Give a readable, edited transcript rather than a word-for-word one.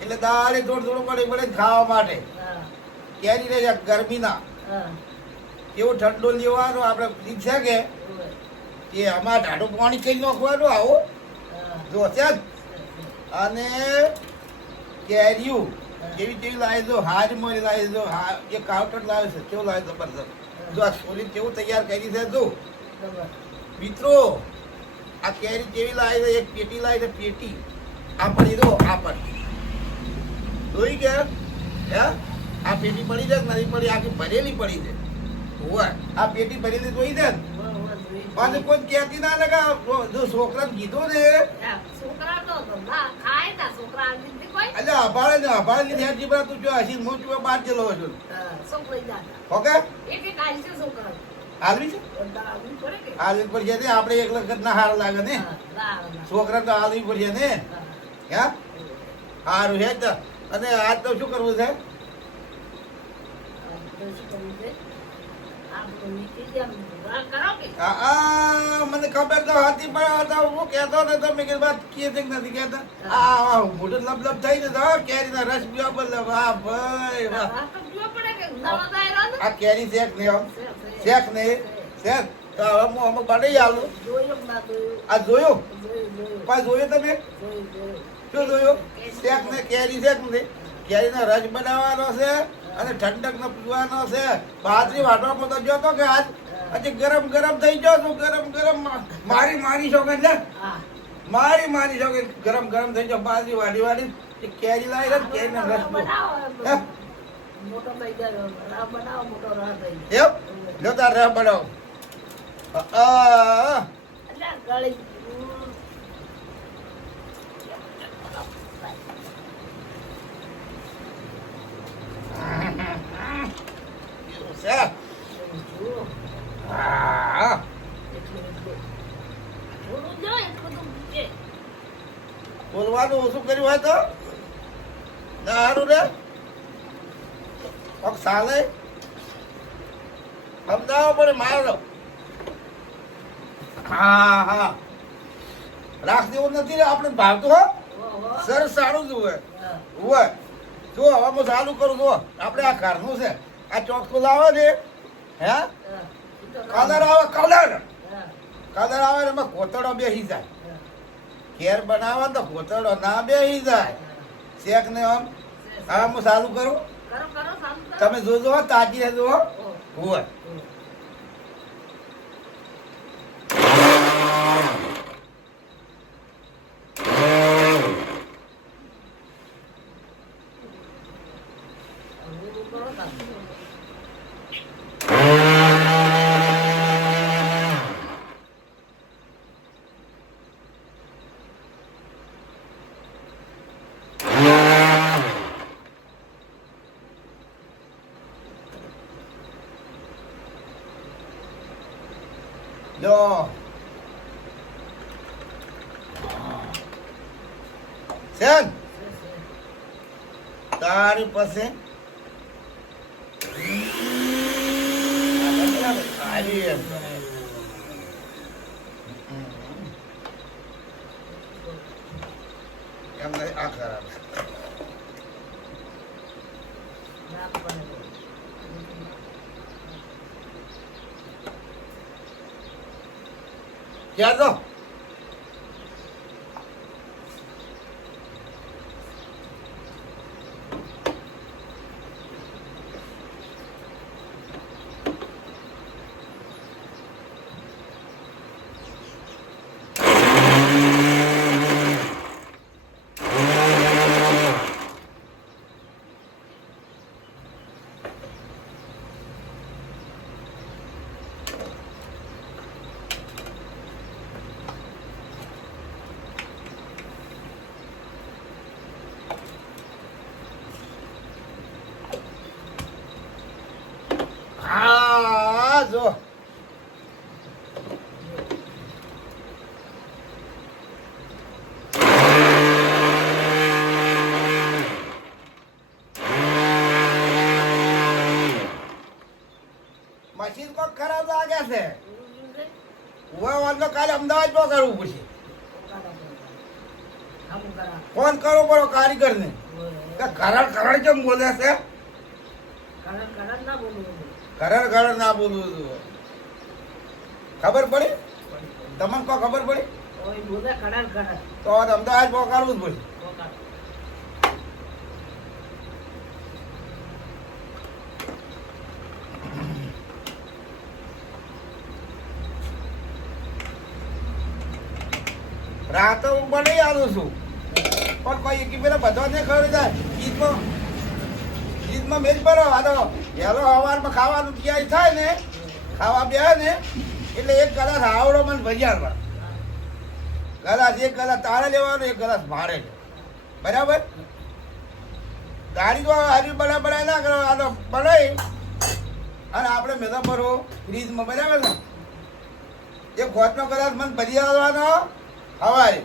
એટલે દાળે થોડું થોડું પડે પડે ખાવા માટે કેરી રહે ગરમીના એવું ઠંડો લેવાનો આપણે ફ્રીજ છે કે એ આમાં ટાઢું પાણી કઈ નાખવાનું આવો જો છે અને કેરીયું જેવી જેવી લાવી દો હારી મોરી લાવી દો એ કાઉટર લાવે છે કેવું લાવે જબરદસ્ત જો આ સોલી કેવું તૈયાર કરી છે તું મિત્રો આ કેરી કેવી લાવી છે એક પેટી લાવી છે પેટી આ પડી દો આ પડી જોઈ ગયા હે આ પેટી પડી છે નથી પડી આખી ભરેલી પડી છે હોય આ પેટી ભરેલી જોઈ છે અને કોઈ કહેતી ના લગા જો છોકરા કીધું ને છોકરા તો ખાય તા છોકરા દીધી કોઈ અલ્યા અભાળે ની હેજી બરા તું જો હસી હું તું બહાર જેલો છું છોકરી દાદા ઓકે એક કાઈ છે છોકરા હાલવી છે હાલવી પડશે ને આપણે એક લગત ના હાર લાગે ને છોકરા તો હાલવી પડશે ને હે સારું હે તો અને આજ તો શું કરવું છે મને ખબર તો હતી પણ હું કહેતો ને તો મેં વાત કીએ છે નથી કહેતા આ મોટું લબ થઈ ને કેરીના રસ પીવા બદલે વાહ ભાઈ વાહ આ કેરી શેક ને શેક ને શેક તો હવે હું અમુક બનાવી આલું આ જોયું પણ જોયું તમે શું જોયું શેક ને કેરી શેક ને કેરીનો રસ બનાવવાનો છે અને ઠંડક નો પીવાનો છે બાજરી વાટવા પોતો જોતો કે આજ હજી ગરમ ગરમ થઈ ગયો તું ગરમ મારી શોખન લે મારી શોખન ગરમ થઈ ગયો બાજરી વાડી કેરી લાવી ને કેરી નો રસ મોટો થઈ ગયો બનાવો મોટો રસ થઈ ગયો લો તાર રસ બનાવો ગળી બોલવાનું ઓછું કર્યું હોય તો સારું રે સાલે સમજાવો પડે મારો હા રાખ દેવું નથી રે આપણે ભાવતું હો સરસ સારું જોવે હોય જો હવે હું ચાલુ કરું જો આપણે આ ઘરનું છે આ ચોખ્ખું લાવે ને હે કલર આવે એમાં કોતડો બેસી જાય ઘેર બનાવે તો કોતડો ના બેસી જાય શેક ને આમ હવે હું ચાલુ કરું તમે જોજો તાજી રહેજો હોય જો સેન તારી પાસે એમને આ ખરાબ ક્યાં તો જો મશીન કોઈ ખરાબ લાગે છે વાંધો કાલે અમદાવાદ માં કરવું પડશે કરા ફોન કરો પડો કારીગરને કે કરણ કરણ કેમ બોલે છે કરણ કરણ ના બોલવું કરણ કરણ ના બોલવું હતું. ખબર પડી તમને કોઈ ખબર પડી ઓય બોલે કરણ કરણ તો અમદાવાદ પહોંચાડવું જ પડે. પોકાર રાતે હું બનાવી આવું છું પણ કોઈ એકી પેલા બધા ને ખબર જાય ઈદમાં મેજ પર આ તો વહેલો સવારમાં ખાવાનું તૈયારી થાય ને ખાવા બે ને એટલે એક ગ્લાસ આવડો મને ભજીયા ગ્લાસ એક ગ્લાસ તારે લેવાનો એક ગ્લાસ મારે બરાબર ગાડી તો હારી બરાબર ના કરો આ તો બનાવી અને આપણે મેદા ભરો ફ્રીજમાં બરાબર ને એક ખોટનો ગ્લાસ મને ભજીયા આવવાનો હવારે